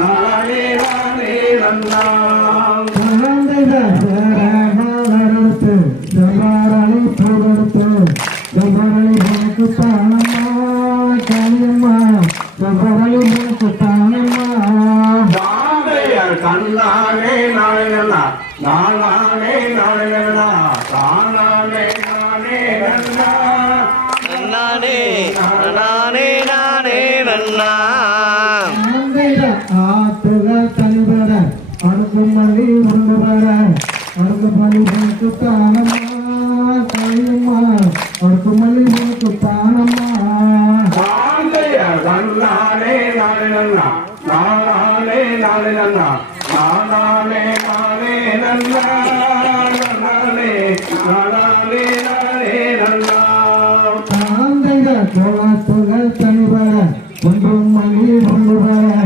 நானே நானே நன்னா வளர்த்து ஜவாரணி பூவெடுத்து ஜவாரணி உனக்கு தானம்மா காளியம்மா ஜவாரணி உனக்கு தானம்மா கண்ணானே நானே நன்னா நானே நானே நன்னா தானே நானே நன்னா நன்னானே நானே நானே நன்னா ஆத்துகள் தனிபட அடுக்கு மல்லி உண்டு வர அடுக்கு மல்லி உனக்கு தானம்மா காளியம்மா அடுக்கு மல்லி உனக்கு தானம்மா கண்ணானே நானே நன்னா நானே நானே நன்னா நானே நானே நன்னா நானே நானே நானே நன்னா தாந்தைகள் கோலத்துகள் தனிபட ஒன்று மல்லி உண்டு வர